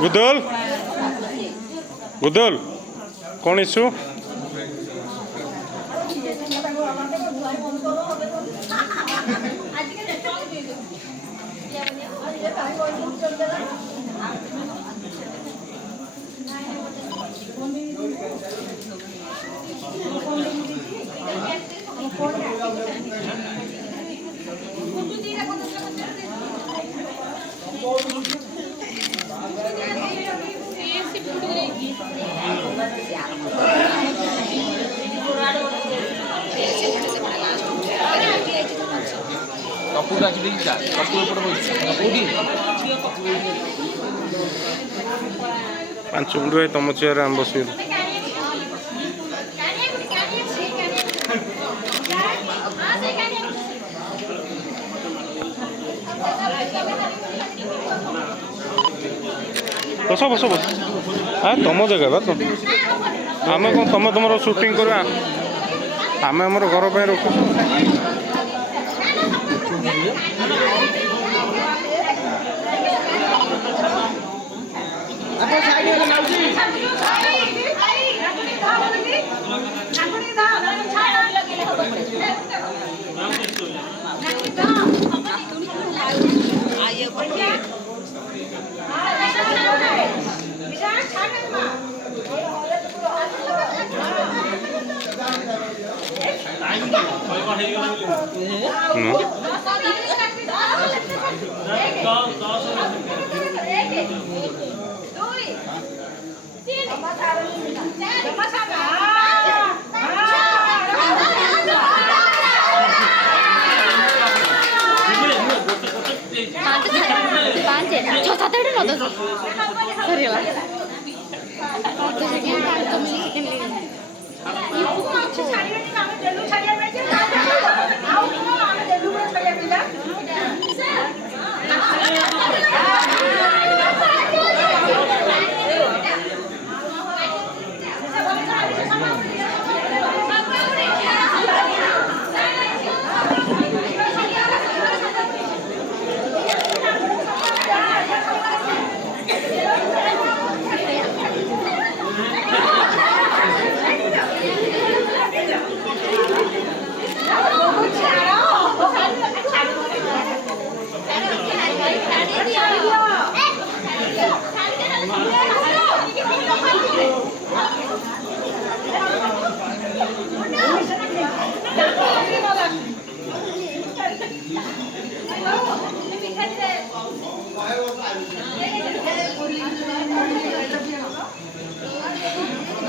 गुदुल गुदुल कौन इशू पांच मिनट रहे तुम चेयर आम बस बस बस बस तुम जगह बा तुम आम कौन तुम तुम शूटिंग कर आम आम घर पर रखु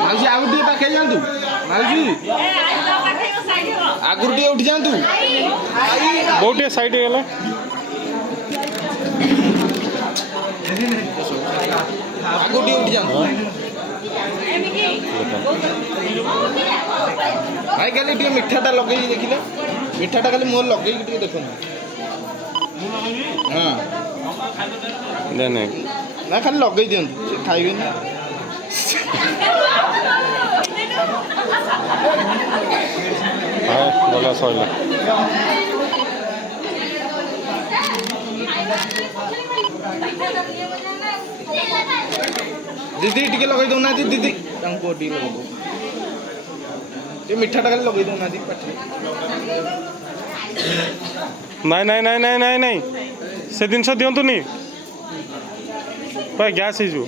माउसी आगु टे पाखे जातु माउसी आगु टे उठ जातु बहुत साइड गला आगु टे उठ जातु भाई खाली टे मिठाटा लगे देखिले मिठाटा खाली मोर लगे टे देखो हां देने ना खाली लगे दियंतु खाइबे ना गला सैला दीदी टिके लगे दौना दीदी तांको टी लगो ये मिठाटा खाली लगे दौना दी पाठी नहीं नहीं नहीं नहीं नहीं नहीं से दिन दिंतुनि गैस हो